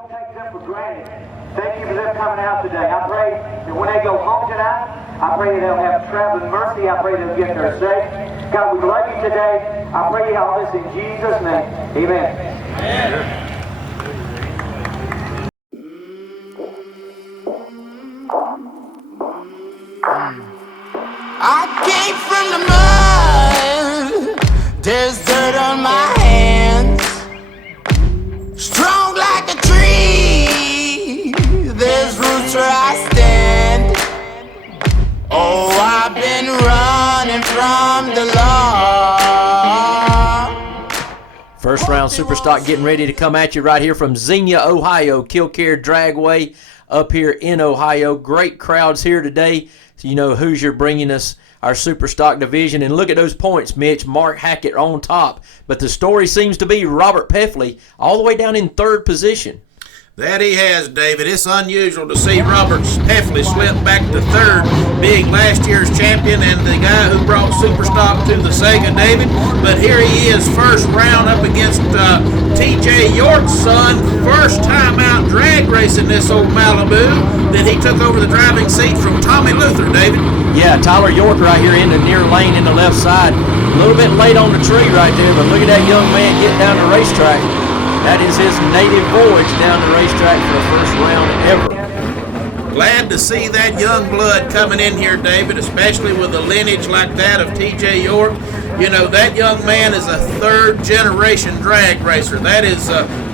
don't take them for granted. Thank you for them coming out today. I pray that when they go home tonight, I pray that they'll have traveling mercy. I pray they'll get there safe. God, we love you today. I pray all this in Jesus' name. Amen. Amen. I came from the mud, there's dirt on my hands. Strong like a tree, there's roots where I stand. Oh, I've been running from the law. First round Superstock getting ready to come at you right here from Xenia, Ohio. KilKare Dragway up here in Ohio. Great crowds here today. So you know Hoosier bringing us our Superstock division. And look at those points, Mitch. Mark Hackett on top. But the story seems to be Robert Peffley all the way down in third position. That he has, David. It's unusual to see Robert Peffley slip back to third, being last year's champion and the guy who brought Superstock to the Sega, David. But here he is, first round up against T.J. York's son. First time out drag racing this old Malibu that he took over the driving seat from Tommy Luther, David. Yeah, Tyler York right here in the near lane in the left side. A little bit late on the tree right there, but look at that young man getting down the racetrack. That is his native voyage down the racetrack for the first round ever. Glad to see that young blood coming in here, David, especially with a lineage like that of T.J. York. You know, that young man is a third-generation drag racer. That is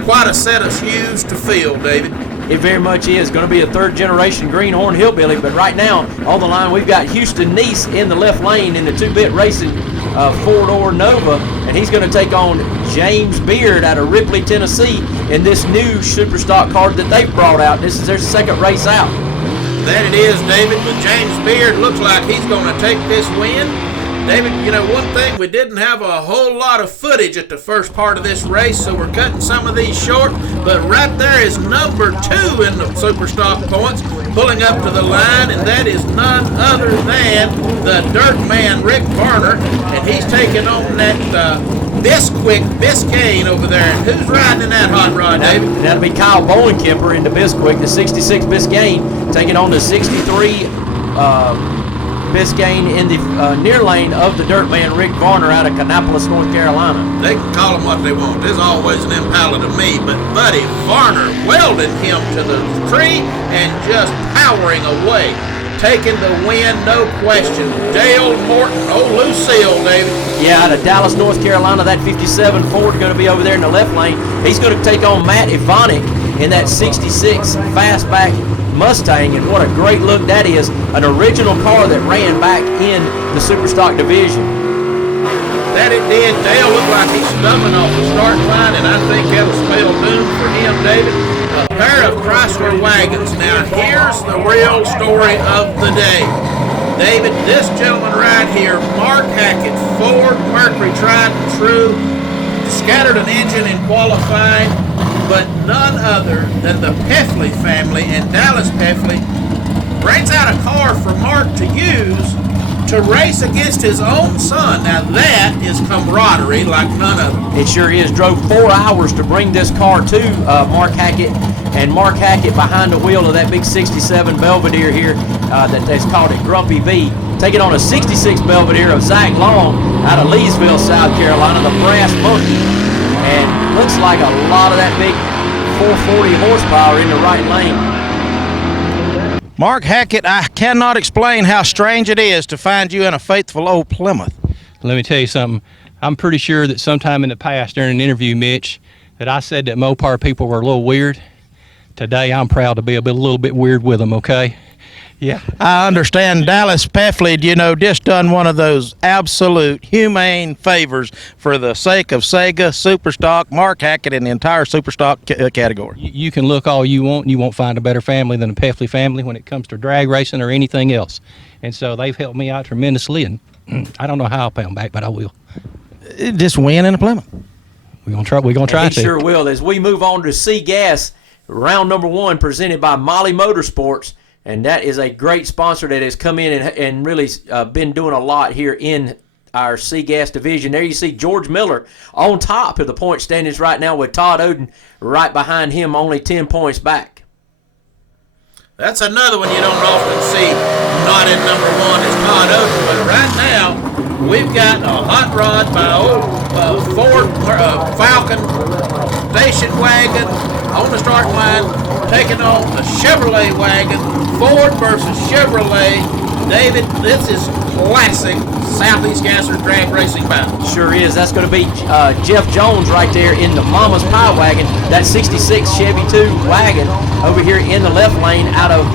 quite a set of shoes to fill, David. It very much is. Going to be a third-generation Greenhorn Hillbilly, but right now on the line we've got Houston Neese in the left lane in the two-bit racing four-door Nova, and he's going to take on James Beard out of Ripley, Tennessee in this new Superstock card that they've brought out. This is their second race out. That it is, David, but James Beard looks like he's going to take this win. David, you know, one thing, we didn't have a whole lot of footage at the first part of this race, so we're cutting some of these short, but right there is number 2 in the Superstock points, pulling up to the line, and that is none other than the dirt man, Rick Varner, and he's taking on that Biscayne over there. And who's riding in that hot rod, David? That'll be Kyle Bowenkemper in the Bisquick, the 66 Biscayne, taking on the 63 Biscayne in the near lane of the dirt man, Rick Varner, out of Kannapolis, North Carolina. They can call him what they want. There's always an Impala to me, but Buddy Varner welded him to the tree and just powering away. Taking the win, no question. Dale Morton, old Lucille, David. Yeah, out of Dallas, North Carolina, that 57 Ford going to be over there in the left lane. He's going to take on Matt Ivonic in that 66 fastback Mustang, and what a great look that is. An original car that ran back in the Superstock division. That it did. Dale looked like he's stumbling off the starting line, and I think that will spell doom for him, David. A pair of Chrysler wagons. Now, here's the real story of the day. David, this gentleman right here, Mark Hackett, Ford Mercury, tried and true, scattered an engine in qualifying, but none other than the Peffley family and Dallas Peffley brings out a car for Mark to use to race against his own son. Now that is camaraderie like none other. It sure is. Drove 4 hours to bring this car to Mark Hackett, and Mark Hackett behind the wheel of that big 67 Belvedere here that's called a Grumpy V, taking on a 66 Belvedere of Zach Long out of Leesville, South Carolina, the Brass Monkey. And looks like a lot of that big 440 horsepower in the right lane. Mark Hackett, I cannot explain how strange it is to find you in a faithful old Plymouth. Let me tell you something. I'm pretty sure that sometime in the past during an interview, Mitch, that I said that Mopar people were a little weird. Today, I'm proud to be a little bit weird with them, okay? Yeah. I understand Dallas Peffley, just done one of those absolute humane favors for the sake of Sega, Superstock, Mark Hackett, and the entire Superstock category. You can look all you want, and you won't find a better family than the Peffley family when it comes to drag racing or anything else. And so they've helped me out tremendously, and I don't know how I'll pay them back, but I will. Just win in a Plymouth. We're gonna try. We're gonna try to. Sure will. As we move on to C-Gas, round number 1, presented by Molly Motorsports. And that is a great sponsor that has come in and really been doing a lot here in our C-Gas division. There you see George Miller on top of the point standings right now with Todd Oden right behind him, only 10 points back. That's another one you don't often see not in number one is Todd Oden. But right now, we've got a hot rod by old Ford Falcon station wagon on the start line, taking on the Chevrolet wagon. Ford versus Chevrolet. David, this is classic Southeast Gasser drag racing battle. Sure is. That's going to be Jeff Jones right there in the Mama's Pie wagon. That 66 Chevy 2 wagon over here in the left lane out of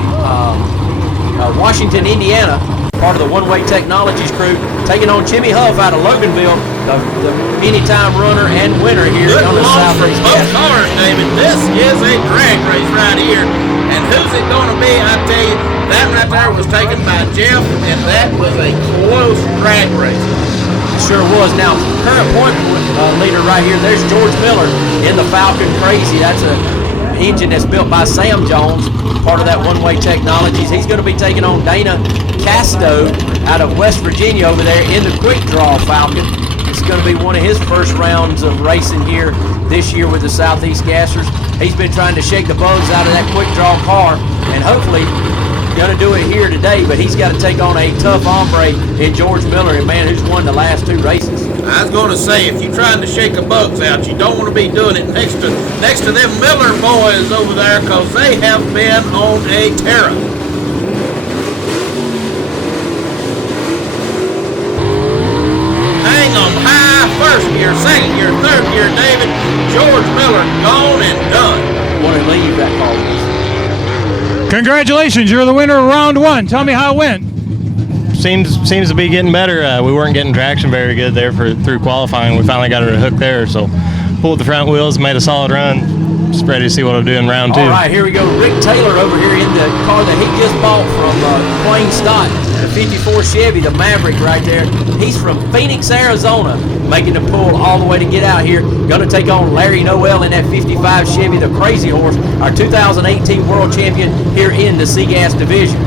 Washington, Indiana. Part of the One Way Technologies crew, taking on Jimmy Huff out of Loganville, the anytime runner and winner here Good on the launch from Southeast both Gasser. cars, David. This is a drag race right here. And who's it going to be? I tell you, that right there was taken by Jeff, and that was a close drag race. Sure was. Now, current point leader right here, there's George Miller in the Falcon Crazy. That's a engine that's built by Sam Jones, part of that One Way Technologies. He's going to be taking on Dana Casto out of West Virginia over there in the Quick Draw Falcon. It's going to be one of his first rounds of racing here this year with the Southeast Gassers. He's been trying to shake the bugs out of that Quick Draw car, and hopefully going to do it here today, but he's got to take on a tough hombre in George Miller, a man who's won the last 2 races. I was going to say, if you're trying to shake the bugs out, you don't want to be doing it next to them Miller boys over there, because they have been on a tear. Hang on high, first gear, second gear, third gear, David. George Miller gone and done. Want to leave that car. Congratulations, you're the winner of round 1. Tell me how it went. Seems to be getting better. We weren't getting traction very good there through qualifying. We finally got her to hook there, so pulled the front wheels, made a solid run. Just ready to see what I'll do in round 2. All right, here we go. Rick Taylor over here in the car that he just bought from Plain Stott, the 54 Chevy, the Maverick right there. He's from Phoenix, Arizona, making the pull all the way to get out here. Going to take on Larry Noel in that 55 Chevy, the Crazy Horse, our 2018 world champion here in the C-Gas division.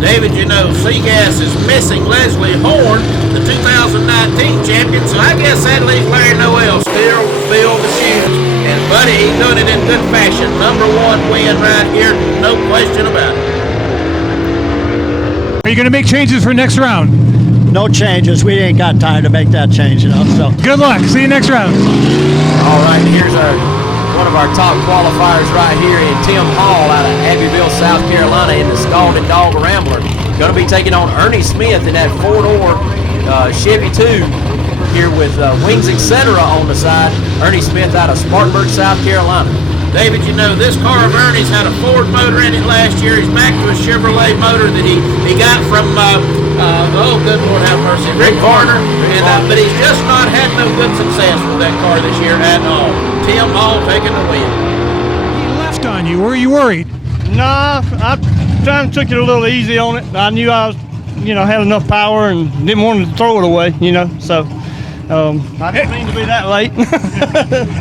David, you know, C-Gas is missing Leslie Horn, the 2019 champion, so I guess that leaves Larry Noel still fill the shoes. And, buddy, he's doing it in good fashion. Number 1 win right here, no question about it. Are you going to make changes for next round? No changes. We ain't got time to make that change, you know. So Good luck. See you next round. All right, here's one of our top qualifiers right here in Tim Hall out of Abbeville, South Carolina in the Scalded Dog Rambler. Going to be taking on Ernie Smith in that 4-door Chevy 2 here with Wings Etc. on the side. Ernie Smith out of Spartanburg, South Carolina. David, you know, this car of Ernie's had a Ford motor in it last year. He's back to a Chevrolet motor that he got from, oh, good Lord have mercy, Rick Varner. But he's just not had no good success with that car this year at all. Tim Hall taking the win. He left on you. Were you worried? Nah, I kind of took it a little easy on it. I knew I was, had enough power and didn't want to throw it away, so I didn't mean to be that late.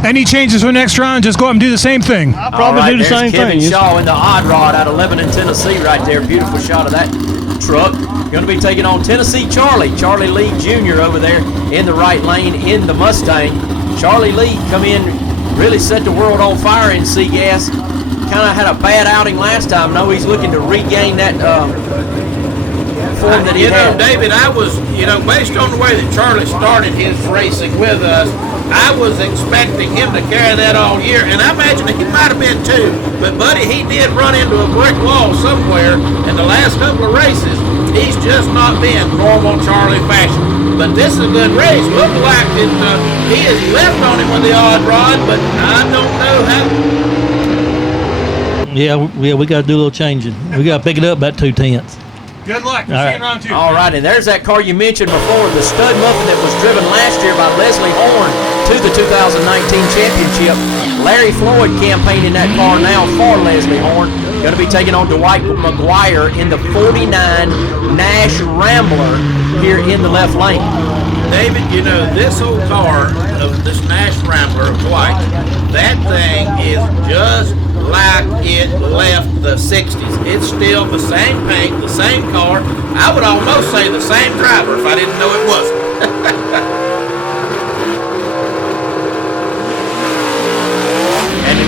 Any changes for next round? Just go up and do the same thing. I'll probably do the same Kevin thing. Shaw in the Odd Rod out of Lebanon, Tennessee right there. Beautiful shot of that truck. Going to be taking on Tennessee Charlie Lee Jr. over there in the right lane in the Mustang. Charlie Lee come in, really set the world on fire in C-Gas. Kind of had a bad outing last time. No, he's looking to regain that form that he had. David, I was, based on the way that Charlie started his racing with us, I was expecting him to carry that all year, and I imagine he might have been too. But, buddy, he did run into a brick wall somewhere in the last couple of races. He's just not been normal Charlie fashion. But this is a good race. Looked like that he has left on him with the Odd Rod, but I don't know how. yeah, we got to do a little changing. We got to pick it up about 2/10. Good luck. All right. See you in round 2. All right, and there's that car you mentioned before, the Stud Muffin that was driven last year by Leslie Horn to the 2019 championship. Larry Floyd campaigning that car now for Leslie Horn. Going to be taking on Dwight McGuire in the 49 Nash Rambler here in the left lane. David, this old car of this Nash Rambler of Dwight, that thing is just like it left the 60s. It's still the same paint, the same car. I would almost say the same driver if I didn't know it wasn't. And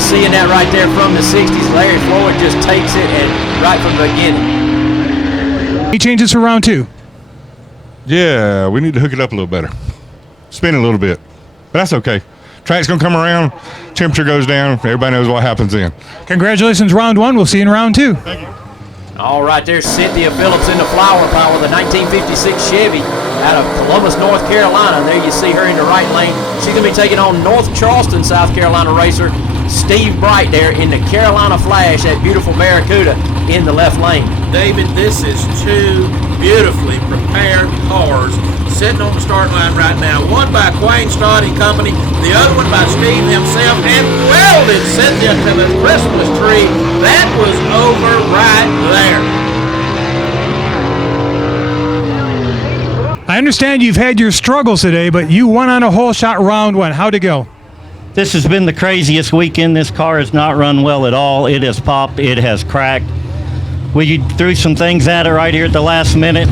seeing that right there from the 60s, Larry Floyd just takes it and right from the beginning. Any changes for round 2? Yeah, we need to hook it up a little better. Spin it a little bit. But that's okay. Track's going to come around, temperature goes down, everybody knows what happens then. Congratulations, round 1. We'll see you in round 2. Thank you. All right, there's Cynthia Phillips in the flower pile with a 1956 Chevy out of Columbus, North Carolina. There you see her in the right lane. She's going to be taking on North Charleston, South Carolina racer Steve Bright there in the Carolina Flash, that beautiful Barracuda in the left lane. David, this is two beautifully prepared cars sitting on the start line right now. One by Quayne Stott and Company, the other one by Steve himself, and welded Cynthia to the Christmas tree. That was over right there. I understand you've had your struggles today, but you won on a hole shot round 1. How'd it go? This has been the craziest weekend. This car has not run well at all. It has popped. It has cracked. We threw some things at her right here at the last minute.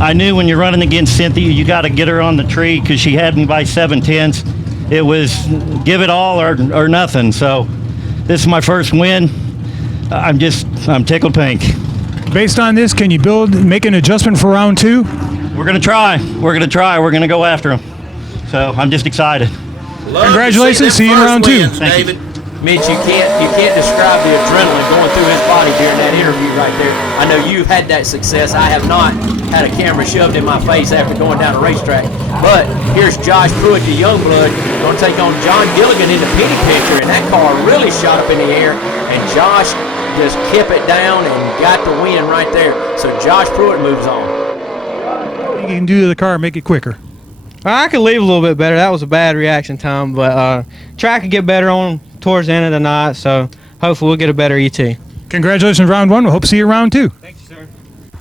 I knew when you're running against Cynthia, you got to get her on the tree because she had me by 7/10. It was give it all or nothing. So this is my first win. I'm tickled pink. Based on this, can you make an adjustment for round 2? We're going to try. We're going to go after him. So I'm just excited. Congratulations. See you in round 2. David. Mitch, you can't describe the adrenaline going through his body during that interview right there. I know you've had that success. I have not had a camera shoved in my face after going down a racetrack. But here's Josh Pruitt, the young blood, going to take on John Gilligan in the penny picture, and that car really shot up in the air, and Josh just kept it down and got the win right there. So Josh Pruitt moves on. You can do to the car, make it quicker. I could leave a little bit better. That was a bad reaction time, but track could get better on towards the end of the night, so hopefully we'll get a better ET. Congratulations, round 1. We'll hope to see you round 2. Thank you, sir.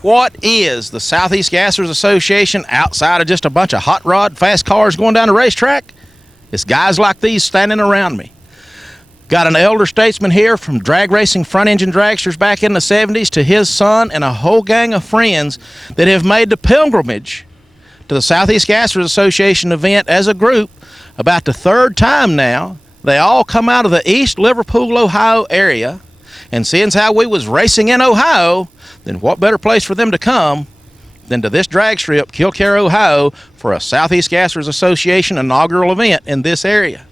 What is the Southeast Gassers Association outside of just a bunch of hot rod fast cars going down the racetrack? It's guys like these standing around me. Got an elder statesman here from drag racing front engine dragsters back in the 70s to his son and a whole gang of friends that have made the pilgrimage to the Southeast Gassers Association event as a group about the 3rd time now. They all come out of the East Liverpool, Ohio area, and seeing how we was racing in Ohio, then what better place for them to come than to this drag strip, KilKare, Ohio, for a Southeast Gassers Association inaugural event in this area.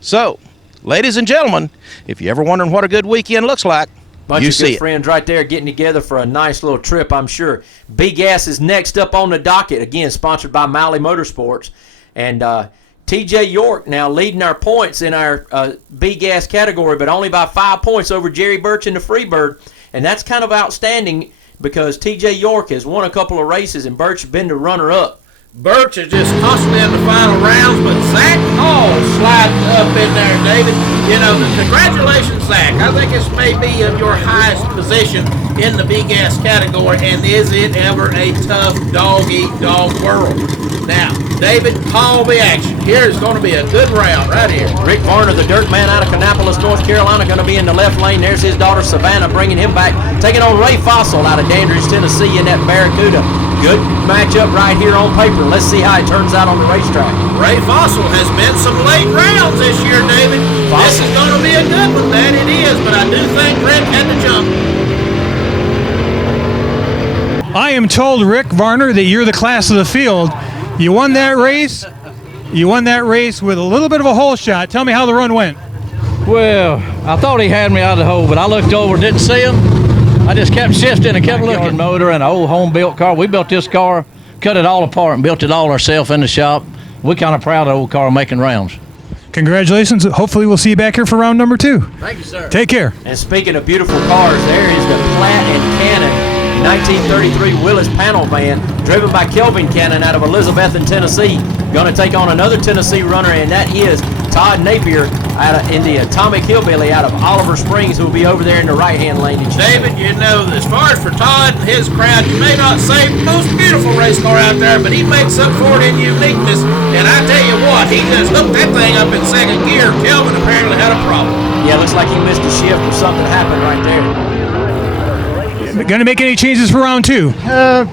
So, ladies and gentlemen, if you're ever wondering what a good weekend looks like, Bunch you of see good it. friends right there getting together for a nice little trip, I'm sure. B-Gas is next up on the docket, again, sponsored by Malley Motorsports. And TJ York now leading our points in our B-Gas category, but only by 5 points over Jerry Birch in the Freebird. And that's kind of outstanding because TJ York has won a couple of races and Birch has been the runner-up. Birch is just constantly in the final rounds, but Zach Hall sliding up in there, David. You know, congratulations, Zach. I think this may be your highest position in the B-Gas category, and is it ever a tough dog-eat-dog world? Now, David, call the action. Here's going to be a good round right here. Rick Varner, the dirt man out of Kannapolis, North Carolina, going to be in the left lane. There's his daughter, Savannah, bringing him back. Taking on Ray Fossil out of Dandridge, Tennessee in that Barracuda. Good matchup right here on paper. Let's see how it turns out on the racetrack. Ray Fossil has been some late rounds this year, David. This is going to be a good one, that it is, but I do think Rick had to jump. I am told, Rick Varner, that you're the class of the field. You won that race. You won that race with a little bit of a hole shot. Tell me how the run went. Well, I thought he had me out of the hole, but I looked over, didn't see him. I just kept shifting and kept looking. Motor and an old home-built car. We built this car, cut it all apart, and built it all ourselves in the shop. We're kind of proud of the old car making rounds. Congratulations. Hopefully we'll see you back here for round number 2. Thank you, sir. Take care. And speaking of beautiful cars, there is the Platt and Cannon 1933 Willis panel van driven by Kelvin Cannon out of Elizabethton, Tennessee. Going to take on another Tennessee runner, and that is Todd Napier in the Atomic Hillbilly out of Oliver Springs, who will be over there in the right-hand lane. David, you know, as far as for Todd and his crowd, you may not say the most beautiful race car out there, but he makes up for it in uniqueness. And I tell you what, he just hooked that thing up in second gear. Kelvin apparently had a problem. Yeah, looks like he missed a shift or something happened right there. Going to make any changes for round 2?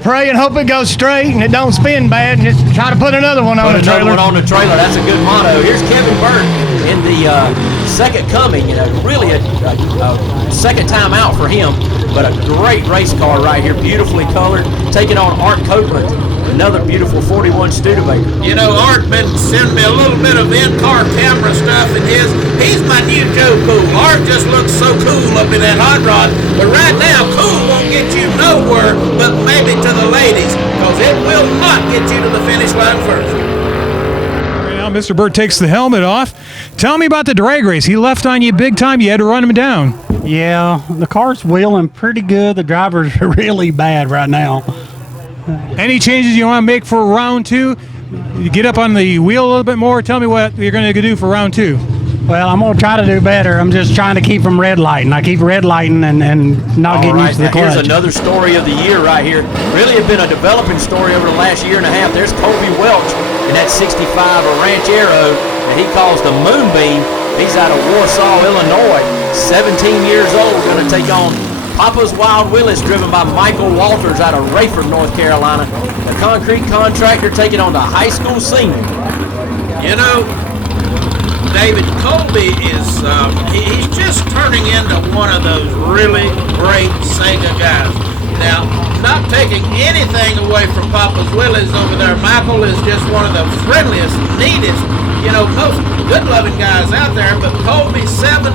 Pray and hope it goes straight and it don't spin bad, and just try to put another one on the trailer. Put another one on the trailer. That's a good motto. Here's Kevin Burke in the second coming. Really a second time out for him, but a great race car right here, beautifully colored. Taking on Art Copeland, another beautiful 41 Studebaker. You know, Art been sending me a little bit of in-car camera stuff in his. He's my new Joe Cool. Art just looks so cool up in that hot rod, but right now, cool won't get you nowhere but maybe to the ladies, because it will not get you to the finish line first. Right now, Mr. Burt takes the helmet off. Tell me about the drag race. He left on you big time. You had to run him down. Yeah, the car's wheeling pretty good. The drivers are really bad right now. Any changes you want to make for round 2? You get up on the wheel a little bit more. Tell me what you're going to do for round 2. Well, I'm going to try to do better. I'm just trying to keep from red lighting. I keep red lighting and not getting used to the clutch. Here's another story of the year right here. Really have been a developing story over the last year and a half. There's Colby Welch in that 65, a Ranchero, that he calls the Moonbeam. He's out of Warsaw, Illinois, 17 years old, going to take on Papa's Wild Willis, driven by Michael Walters out of Rayford, North Carolina. The concrete contractor taking on the high school senior. You know, David, Colby is, he's just turning into one of those really great Sega guys. Now, not taking anything away from Papa's Willis over there, Michael is just one of the friendliest, neatest, most good-loving guys out there, but Colby 17,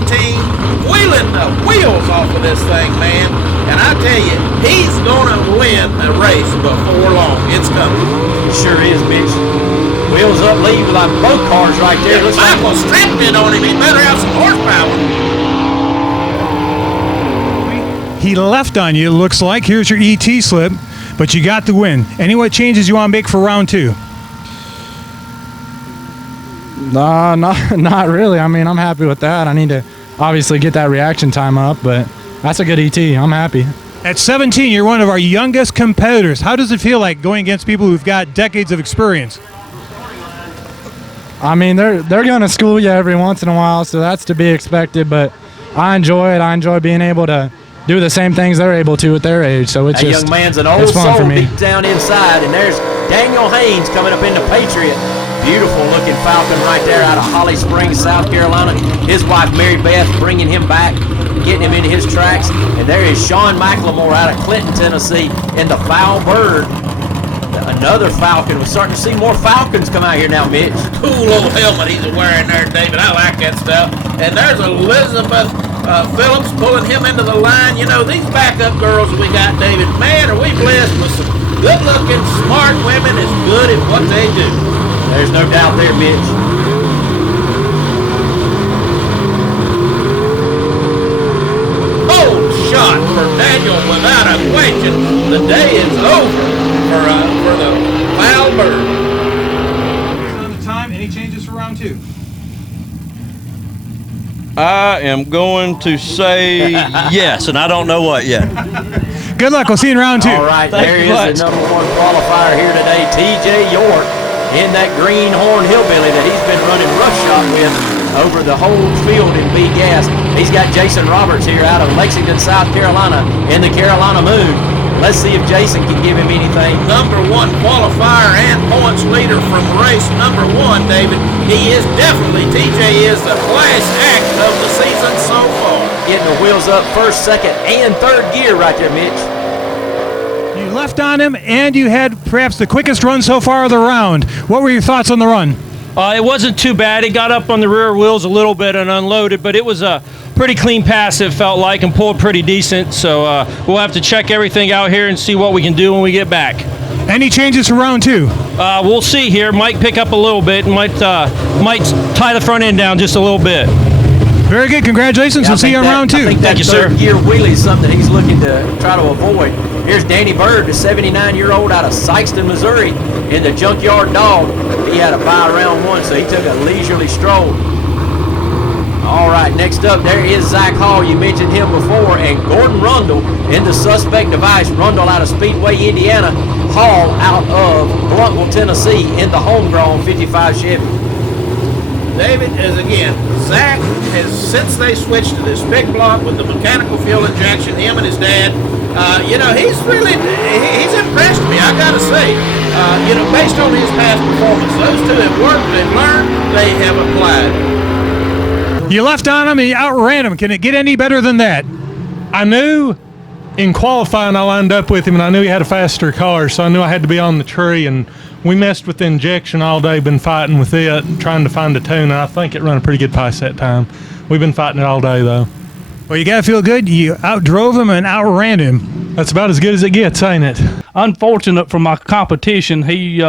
wheeling the wheels off of this thing, man. And I tell you, he's going to win a race before long. It's coming. He sure is, Mitch. Wheels up, leave like both cars right there. Yeah, Michael strapped it on him. He better have some horsepower. He left on you, looks like. Here's your ET slip, but you got the win. Any what changes you want to make for round 2? Nah, not really. I mean, I'm happy with that. I need to obviously get that reaction time up, but that's a good ET. I'm happy. At 17, you're one of our youngest competitors. How does it feel like going against people who've got decades of experience? I mean, they're going to school you every once in a while, so that's to be expected, but I enjoy it. I enjoy being able to do the same things they're able to at their age, so it's that just young man's an old fun soul for me. deep down inside, and there's Daniel Haynes coming up into Patriot. Beautiful looking Falcon right there out of Holly Springs, South Carolina. His wife Mary Beth bringing him back, getting him into his tracks. And there is Sean McLemore out of Clinton, Tennessee in the Foul Bird. Another Falcon. We're starting to see more Falcons come out here now, Mitch. Cool old helmet he's wearing there, David. I like that stuff. And there's Elizabeth Phillips pulling him into the line. These backup girls we got, David, man, are we blessed with some good-looking, smart women as good at what they do. There's no doubt there, Mitch. Bold shot for Daniel without a question. The day is over for the Foul Bird. On the time, any changes for round 2? I am going to say yes, and I don't know what yet. Good luck. We'll see you in round 2. All right, there is the number 1 qualifier here today, TJ York, in that Greenhorn Hillbilly that he's been running roughshod with over the whole field in B gas. He's got Jason Roberts here out of Lexington, South Carolina in the Carolina Moon. Let's see if Jason can give him anything. Number 1 qualifier and points leader from race number 1, David. He is definitely, TJ is the class act of the season so far. Getting the wheels up first, second, and third gear right there, Mitch. You left on him, and you had perhaps the quickest run so far of the round. What were your thoughts on the run? It wasn't too bad. He got up on the rear wheels a little bit and unloaded, but it was a pretty clean pass, it felt like, and pulled pretty decent. So we'll have to check everything out here and see what we can do when we get back. Any changes for round 2? We'll see here. Might pick up a little bit and might tie the front end down just a little bit. Very good. Congratulations. Yeah, we'll see you on round 2. I think that Thank you, sir. third gear wheelie is something he's looking to try to avoid. Here's Danny Bird, the 79-year-old out of Sykeston, Missouri, in the Junkyard Dog. He had a bye round 1, so he took a leisurely stroll. All right, next up, there is Zach Hall. You mentioned him before, and Gordon Rundle in the suspect device. Rundle out of Speedway, Indiana. Hall out of Bluntwell, Tennessee, in the homegrown 55 Chevy. David, as again, Zach has, since they switched to this big block with the mechanical fuel injection, him and his dad, He's really he's impressed me. I gotta say, based on his past performance, those two have worked, they've learned, they have applied. You left on him and you outran him. Can it get any better than that? I knew in qualifying I lined up with him, and I knew he had a faster car, so I knew I had to be on the tree. And we messed with the injection all day, been fighting with it, trying to find a tune, and I think it ran a pretty good pace that time. We've been fighting it all day, though. Well, you got to feel good. You outdrove him and outran him. That's about as good as it gets, ain't it? Unfortunate for my competition, he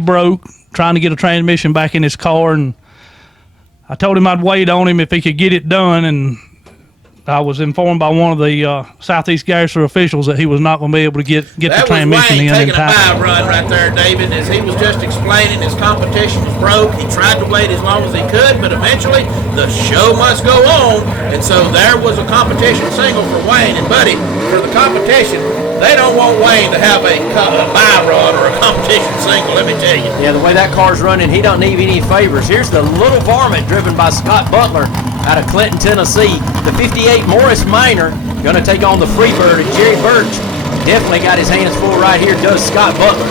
broke trying to get a transmission back in his car, and I told him I'd wait on him if he could get it done, and I was informed by one of the Southeast Gasser officials that he was not going to be able to get the transmission in time. That was Wayne taking a dive run right there, David, as he was just explaining his competition was broke. He tried to wait as long as he could, but eventually the show must go on, and so there was a competition single for Wayne. And, buddy, for the competition, they don't want Wayne to have a dive run or a competition single, let me tell you. Yeah, the way that car's running, he don't need any favors. Here's the Little Varmint driven by Scott Butler out of Clinton, Tennessee. The 58 Morris Minor going to take on the Freebird of Jerry Birch. Definitely got his hands full right here, does Scott Butler.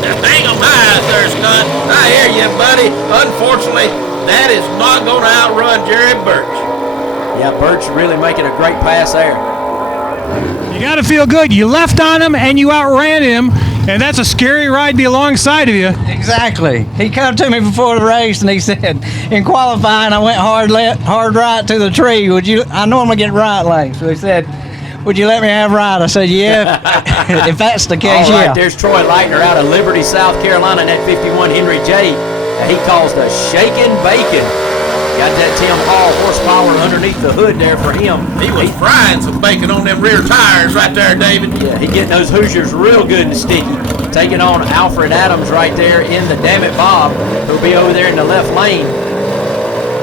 Now, hang 'em high there, Scott. I hear you, buddy. Unfortunately, that is not going to outrun Jerry Birch. Yeah, Birch really making a great pass there. You got to feel good. You left on him and you outran him, and that's a scary ride to be alongside of you. Exactly. He come to me before the race and he said, in qualifying, I went hard right to the tree. I normally get right lane. So he said, would you let me have right? I said, yeah. If that's the case, All right, yeah. there's Troy Leitner out of Liberty, South Carolina, and that 51 Henry J. He calls the Shakin' Bacon. Got that Tim Hall horsepower underneath the hood there for him. He was frying some bacon on them rear tires right there, David. Yeah, he getting those Hoosiers real good and sticky. Taking on Alfred Adams right there in the Damn It Bob, who'll be over there in the left lane.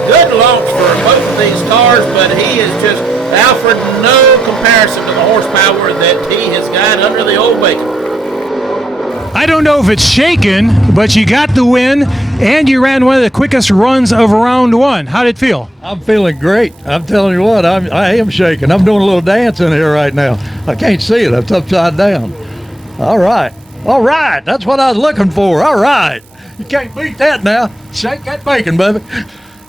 Good launch for both of these cars, but he is just, Alfred, no comparison to the horsepower that he has got under the old bacon. I don't know if it's shaken, but you got the win, and you ran one of the quickest runs of round one. How did it feel? I'm feeling great. I'm telling you what, I am shaking. I'm doing a little dance in here right now. I can't see it. It's upside down. All right. All right. That's what I was looking for. All right. You can't beat that now. Shake that bacon, baby.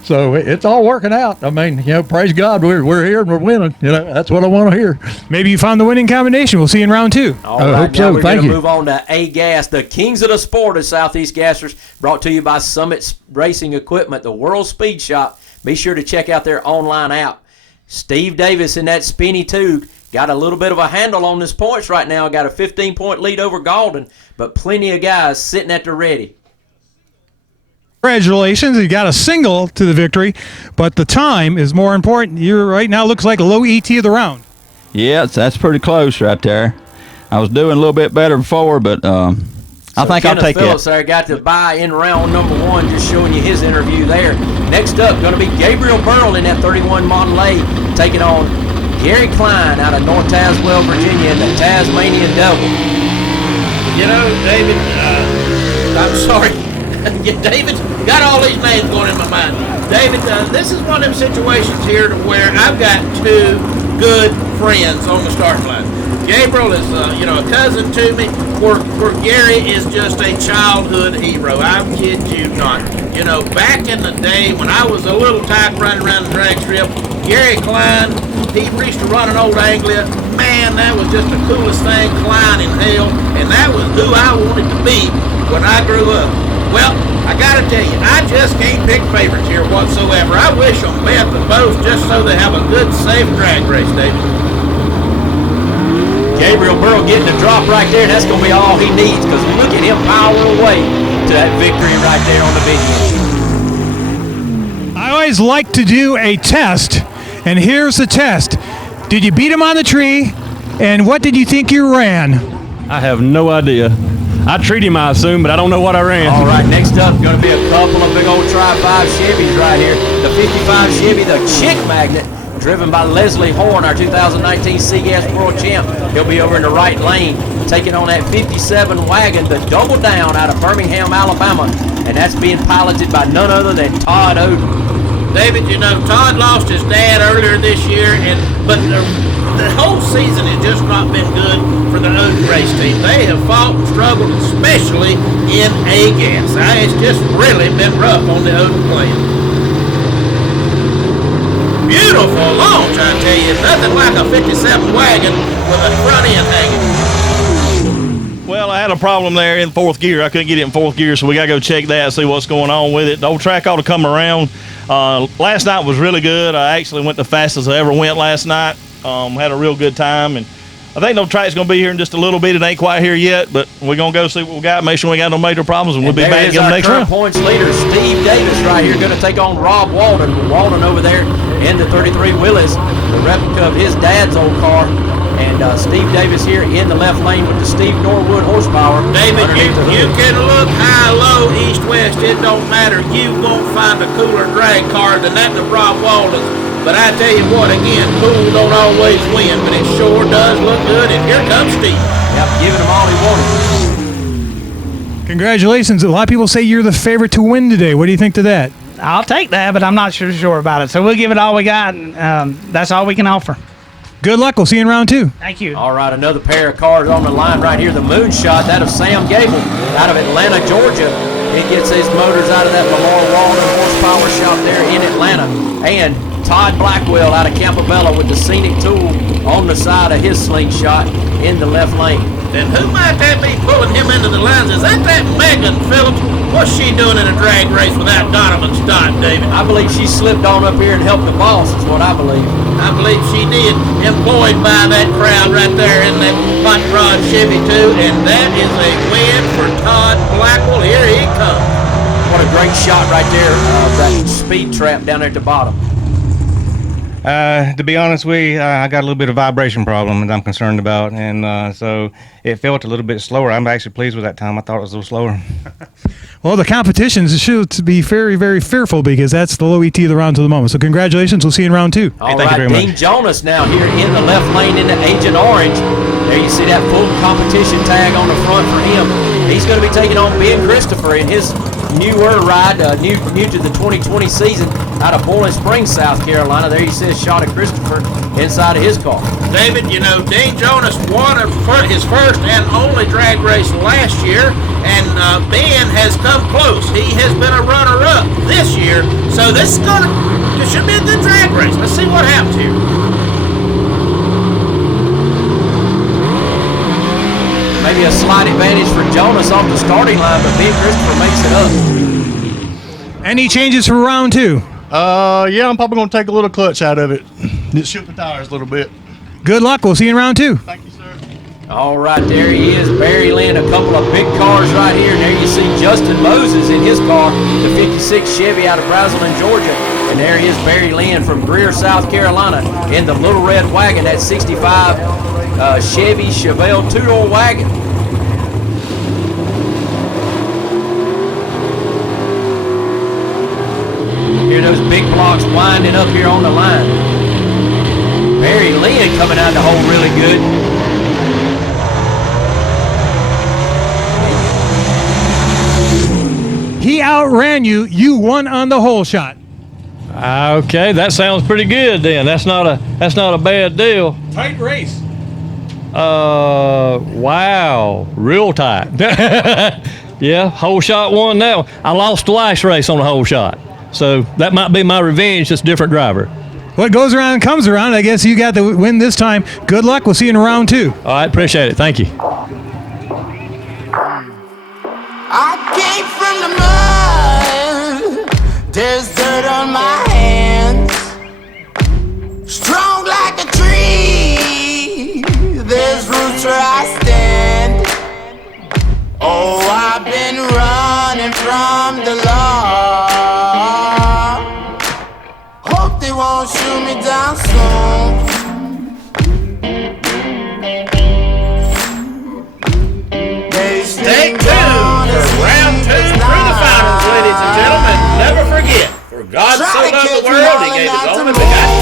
So it's all working out. I mean, praise God, we're here and we're winning. That's what I want to hear. Maybe you found the winning combination. We'll see you in round two. All right, I hope now so. we're Thank going to you. move on to A-Gas, the kings of the sport of Southeast Gassers, brought to you by Summit Racing Equipment, the World Speed Shop. Be sure to check out their online app. Steve Davis in that spinny tube got a little bit of a handle on his points right now. Got a 15-point lead over Gaulden, but plenty of guys sitting at the ready. Congratulations, you got a single to the victory, but the time is more important. You right now looks like a low ET of the round. Yeah, that's pretty close right there. I was doing a little bit better before, but I think I'll take Phillips it. there got to buy in round number one, just showing you his interview there. Next up, going to be Gabriel Burl in that 31 Mondelez, taking on Gary Klein out of North Tazewell, Virginia, in the Tasmanian Devil. David, I'm sorry. David, got all these names going in my mind. David, this is one of them situations here to where I've got two good friends on the starting line. Gabriel is, a cousin to me, where Gary is just a childhood hero. I kid you not. Back in the day when I was a little tyke running around the drag strip, Gary Klein, he used to run an old Anglia. Man, that was just the coolest thing, Klein in hell, and that was who I wanted to be when I grew up. Well, I got to tell you, I just can't pick favorites here whatsoever. I wish them best of both just so they have a good, safe drag race, David. Gabriel Burl getting the drop right there, and that's going to be all he needs, because look at him power away to that victory right there on the video. I always like to do a test, and here's the test. Did you beat him on the tree, and what did you think you ran? I have no idea. I treat him, I assume, but I don't know what I ran. All right, next up, going to be a couple of big old Tri-5 Chevys right here. The 55 Chevy, the Chick Magnet, driven by Leslie Horn, our 2019 Seagas World Champ. He'll be over in the right lane, taking on that 57 wagon, the Double Down out of Birmingham, Alabama, and that's being piloted by none other than Todd Odom. David, you know, Todd lost his dad earlier this year, but the whole season has just not been good for the Odin race team. They have fought and struggled, especially in A-gas. It's just really been rough on the Odin plant. Beautiful launch, I tell you. Nothing like a 57 wagon with a front end hanging. Well, I had a problem there in fourth gear. I couldn't get it in fourth gear, so we got to go check that, see what's going on with it. The old track ought to come around. Last night was really good. I actually went the fastest I ever went last night. Had a real good time, and I think the track's going to be here in just a little bit. It ain't quite here yet, but we're going to go see what we got, make sure we got no major problems, and we'll be back again next round. Points leader, Steve Davis, right here, going to take on Rob Walden. Walden over there in the 33 Willis, the replica of his dad's old car. And Steve Davis here in the left lane with the Steve Norwood horsepower. David, you can look high, low, east, west. It don't matter. You won't find a cooler drag car than that of Rob Walden's. But I tell you what, again, cool don't always win, but it sure does look good. And here comes Steve. Yep, giving him all he wanted. Congratulations. A lot of people say you're the favorite to win today. What do you think to that? I'll take that, but I'm not sure about it. So we'll give it all we got, and that's all we can offer. Good luck. We'll see you in round 2. Thank you. All right, another pair of cars on the line right here. The Moonshot, that of Sam Gable out of Atlanta, Georgia. He gets his motors out of that Lamar Walden horsepower shop there in Atlanta. And Todd Blackwell out of Campobello with the Scenic Tool on the side of his slingshot in the left lane. And who might that be pulling him into the lines? Is that Megan Phillips? What's she doing in a drag race without Donovan's dot, David? I believe she slipped on up here and helped the boss, is what I believe. I believe she did. Employed by that crowd right there in that hot rod Chevy too. And that is a win for Todd Blackwell. Here he comes. What a great shot right there of that speed trap down there at the bottom. To be honest with you, I got a little bit of vibration problem that I'm concerned about, and so it felt a little bit slower. I'm actually pleased with that time. I thought it was a little slower. Well, the competitions should be very, very fearful because that's the low ET of the round to the moment. So congratulations. We'll see you in round 2. All right, Dean Jonas now here in the left lane in the Agent Orange. There you see that full competition tag on the front for him. He's going to be taking on Ben Christopher in his newer ride, new to the 2020 season out of Boiling Springs, South Carolina. There you see a shot of Christopher inside of his car. David, you know, Dean Jonas won his first and only drag race last year, and Ben has come close. He has been a runner-up this year, so this should be a good drag race. Let's see what happens here. Maybe a slight advantage for Jonas off the starting line, but Ben Christopher makes it up. Any changes for round 2? Yeah, I'm probably going to take a little clutch out of it. Just shoot the tires a little bit. Good luck. We'll see you in round 2. Thank you, sir. All right, there he is, Barry Lynn, a couple of big cars right here. And there you see Justin Moses in his car, the 56 Chevy out of Braselton, Georgia. And there he is, Barry Lynn from Greer, South Carolina, in the little red wagon, that 65 Chevy Chevelle two-door wagon. Hear those big blocks winding up here on the line. Barry Lynn coming out of the hole really good. He outran you. You won on the hole shot. Okay, that sounds pretty good then. That's not a bad deal. Tight race. Wow, real tight. Yeah, hole shot won that one. I lost the last race on the hole shot, so that might be my revenge. Just different driver. What goes around comes around. I guess you got the win this time. Good luck. We'll see you in round 2. All right, appreciate it. Thank you. I came from the mud. There's dirt on my hands. Strong like a tree. There's roots where I stand. Oh, I've been running from the law. Hope they won't shoot me down soon. Stay tuned for round 2 through the finals, ladies and gentlemen. Never forget, for God so loved the world, he gave his only begotten